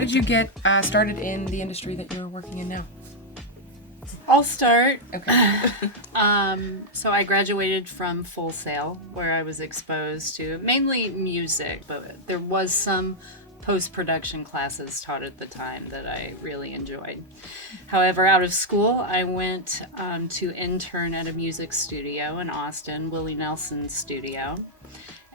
How did you get started in the industry that you're working in now? I'll start. Okay. So I graduated from Full Sail, where I was exposed to mainly music, but there was some post-production classes taught at the time that I really enjoyed. However, out of school, I went to intern at a music studio in Austin, Willie Nelson's studio.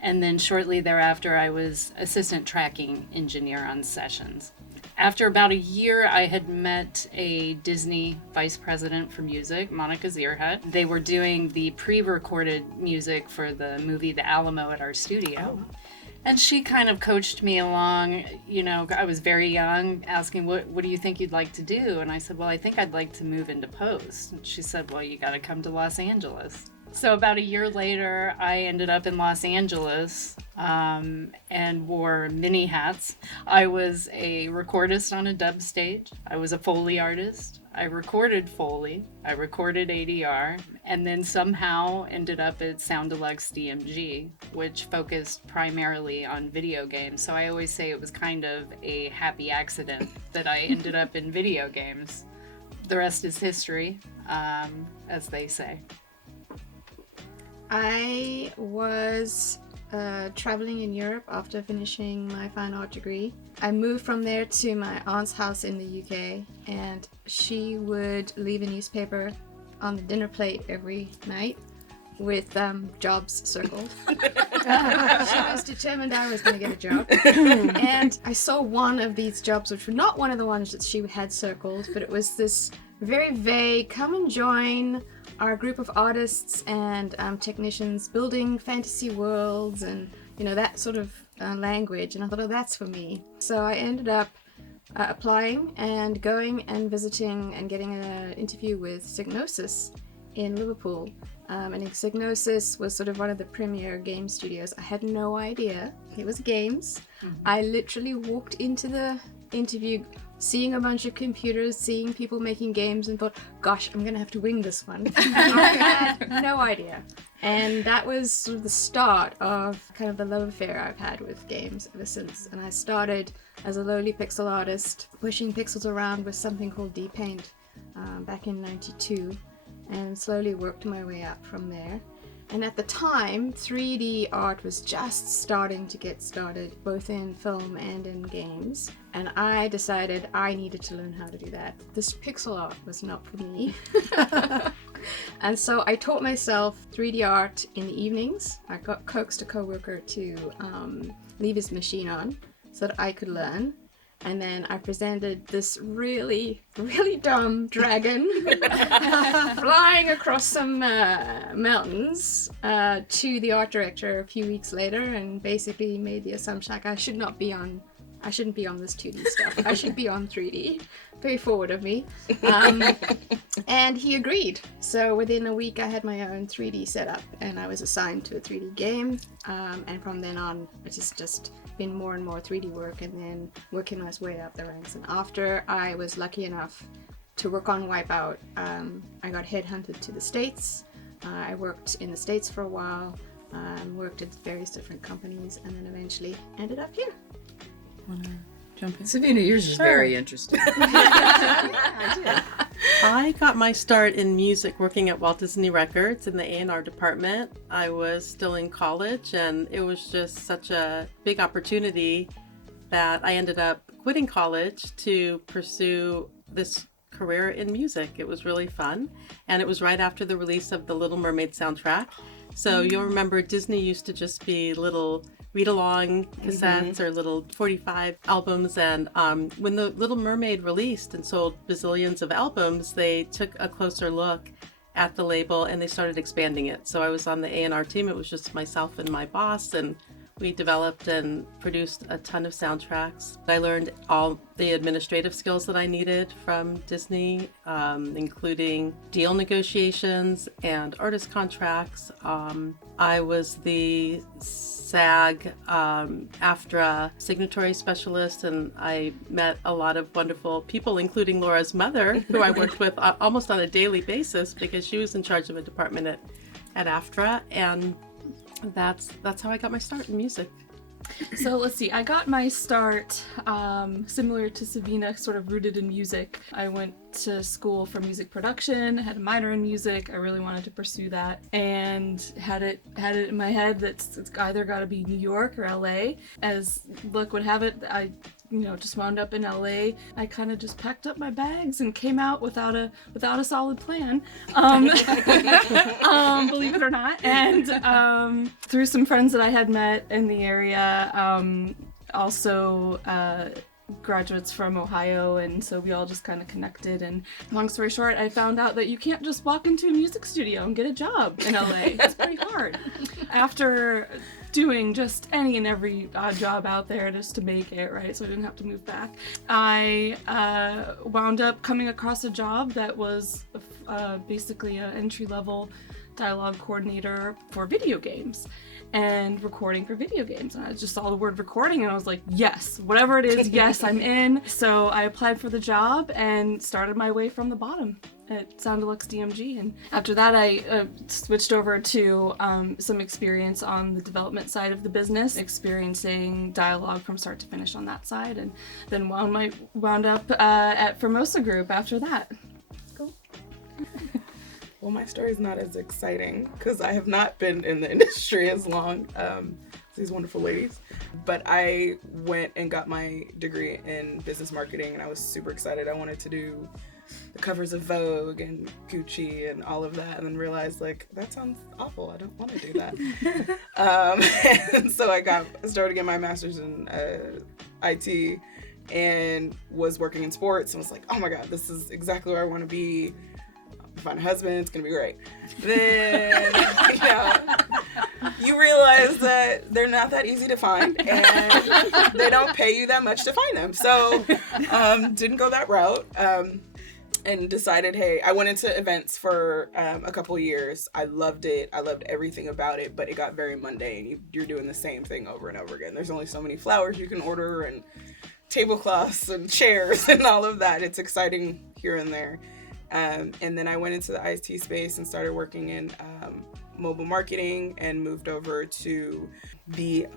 And then shortly thereafter, I was assistant tracking engineer on sessions. After about a year, I had met a Disney vice president for music, Monica Zierhut. They were doing the pre-recorded music for the movie The Alamo at our studio. Oh. And she kind of coached me along. You know, I was very young, asking, what do you think you'd like to do? And I said, well, I think I'd like to move into post. And she said, well, you got to come to Los Angeles. So about a year later, I ended up in Los Angeles and wore many hats. I was a recordist on a dub stage. I was a Foley artist. I recorded Foley. I recorded ADR, and then somehow ended up at Sound Deluxe DMG, which focused primarily on video games. So I always say it was kind of a happy accident that I ended up in video games. The rest is history, as they say. I was traveling in Europe after finishing my fine art degree. I moved from there to my aunt's house in the UK, and she would leave a newspaper on the dinner plate every night with jobs circled. She was determined I was going to get a job. And I saw one of these jobs, which were not one of the ones that she had circled, but it was this very vague, come and join our group of artists and technicians building fantasy worlds and, you know, that sort of language. And I thought, oh, that's for me. So I ended up applying and going and visiting and getting an interview with Psygnosis in Liverpool. And Psygnosis was sort of one of the premier game studios. I had no idea it was games. Mm-hmm. I literally walked into the interview seeing a bunch of computers, seeing people making games, and thought, gosh, I'm gonna have to wing this one. I had no idea. And that was sort of the start of kind of the love affair I've had with games ever since. And I started as a lowly pixel artist, pushing pixels around with something called D-Paint back in '92, and slowly worked my way up from there. And at the time, 3D art was just starting to get started, both in film and in games. And I decided I needed to learn how to do that. This pixel art was not for me. And so I taught myself 3D art in the evenings. I coaxed a coworker to leave his machine on so that I could learn. And then I presented this really, really dumb dragon flying across some mountains to the art director a few weeks later, and basically made the assumption like I shouldn't be on this 2D stuff. I should be on 3D. Very forward of me. And he agreed. So within a week I had my own 3D setup, and I was assigned to a 3D game. And from then on, it's just been more and more 3D work, and then working my way up the ranks. And after I was lucky enough to work on Wipeout, I got headhunted to the States. I worked in the States for a while, worked at various different companies, and then eventually ended up here. Wanna jump in? Savina, yours is very interesting. I got my start in music working at Walt Disney Records in the A&R department. I was still in college, and it was just such a big opportunity that I ended up quitting college to pursue this career in music. It was really fun, and it was right after the release of the Little Mermaid soundtrack. So you'll remember Disney used to just be little read-along cassettes or little 45 albums, and when the Little Mermaid released and sold bazillions of albums, they took a closer look at the label and they started expanding it. So I was on the A&R team. It was just myself and my boss, and we developed and produced a ton of soundtracks. I learned all the administrative skills that I needed from Disney, including deal negotiations and artist contracts. I was the SAG AFTRA signatory specialist, and I met a lot of wonderful people, including Laura's mother, who I worked with almost on a daily basis because she was in charge of a department at AFTRA, and that's how I got my start in music. So let's see, I got my start similar to Savina, sort of rooted in music. I went to school for music production, had a minor in music. I really wanted to pursue that and had it in my head that it's either got to be New York or LA. As luck would have it, I just wound up in LA. I kind of just packed up my bags and came out without a solid plan, believe it or not. And through some friends that I had met in the area, also graduates from Ohio, and so we all just kind of connected. And long story short, I found out that you can't just walk into a music studio and get a job in LA. It's pretty hard. After doing just any and every odd job out there just to make it, right? So I didn't have to move back. I wound up coming across a job that was basically an entry-level dialogue coordinator for video games and recording for video games. And I just saw the word recording and I was like, yes, whatever it is, yes, I'm in. So I applied for the job and started my way from the bottom at Soundalux DMG. And after that, I switched over to some experience on the development side of the business, experiencing dialogue from start to finish on that side, and then wound up at Formosa Group after that. Cool. Well, my story is not as exciting because I have not been in the industry as long as these wonderful ladies. But I went and got my degree in business marketing, and I was super excited. I wanted to do the covers of Vogue and Gucci and all of that, and then realized, like, that sounds awful. I don't want to do that. And so I started getting my master's in IT and was working in sports and was like, oh my God, this is exactly where I want to be. Find a husband, it's gonna be great. Then you realize that they're not that easy to find and they don't pay you that much to find them. So didn't go that route, and decided, hey, I went into events for a couple years. I loved it. I loved everything about it, but it got very mundane. You're doing the same thing over and over again. There's only so many flowers you can order and tablecloths and chairs and all of that. It's exciting here and there. And then I went into the IT space and started working in mobile marketing and moved over to the,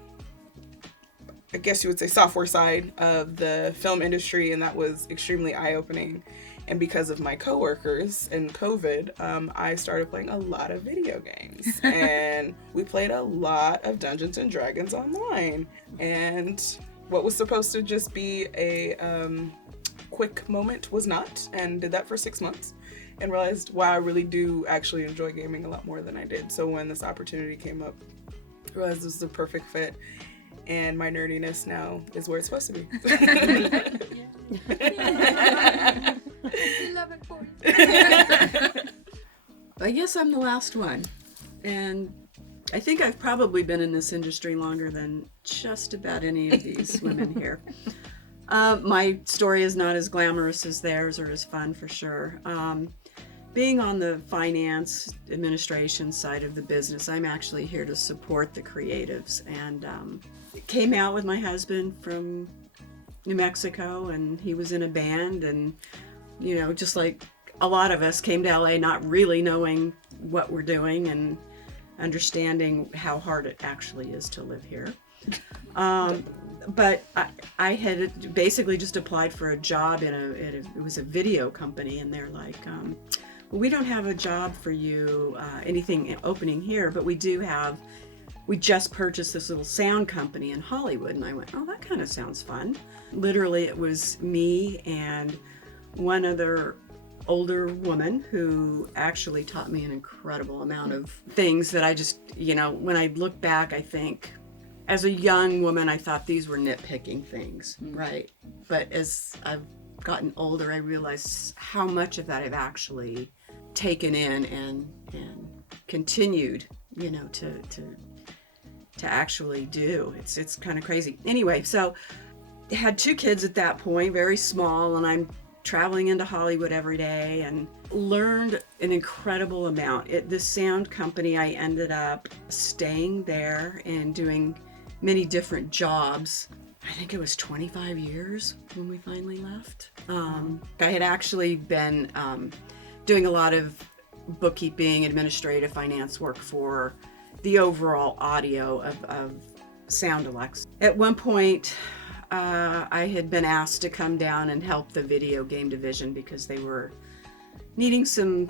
I guess you would say, software side of the film industry, and that was extremely eye-opening. And because of my coworkers and COVID, I started playing a lot of video games. And we played a lot of Dungeons and Dragons online. And what was supposed to just be a quick moment was not, and did that for 6 months and realized, wow, I really do actually enjoy gaming a lot more than I did. So when this opportunity came up, I realized this was a perfect fit, and my nerdiness now is where it's supposed to be. Love it for you. I guess I'm the last one, and I think I've probably been in this industry longer than just about any of these women here. My story is not as glamorous as theirs or as fun, for sure. Being on the finance administration side of the business, I'm actually here to support the creatives, and came out with my husband from New Mexico, and he was in a band, and just like a lot of us, came to LA not really knowing what we're doing and understanding how hard it actually is to live here. But I had basically just applied for a job it was a video company, and they're like, well, we don't have a job for you, anything opening here, but we just purchased this little sound company in Hollywood. And I went, oh, that kind of sounds fun. Literally, it was me and one other older woman who actually taught me an incredible amount of things that I just, when I look back, I think, as a young woman, I thought these were nitpicking things, right? But as I've gotten older, I realized how much of that I've actually taken in and continued, to actually do. It's kind of crazy. Anyway, so I had 2 kids at that point, very small, and I'm traveling into Hollywood every day and learned an incredible amount. This sound company, I ended up staying there and doing many different jobs. I think it was 25 years when we finally left. I had actually been doing a lot of bookkeeping, administrative, finance work for the overall audio of sound-alikes. At one point, I had been asked to come down and help the video game division because they were needing some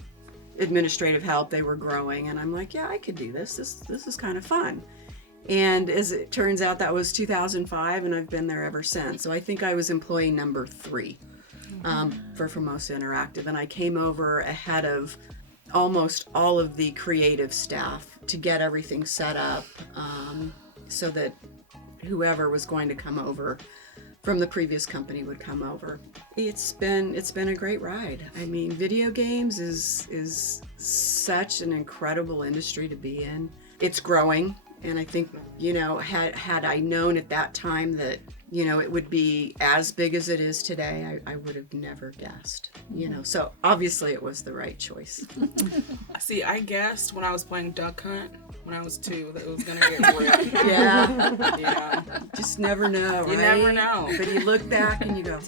administrative help. They were growing, and I'm like, yeah, I could do this. This is kind of fun. And as it turns out, that was 2005, and I've been there ever since. So I think I was employee number 3 for Formosa Interactive, and I came over ahead of almost all of the creative staff to get everything set up so that whoever was going to come over from the previous company would come over. It's been a great ride. I mean, video games is such an incredible industry to be in. It's growing, and I think, you know, had I known at that time that, you know, it would be as big as it is today, I would have never guessed, you know. So obviously it was the right choice. See, I guessed when I was playing Duck Hunt when I was 2 that it was gonna get real. Yeah. Yeah. Just never know, right? You never know. But you look back and you go,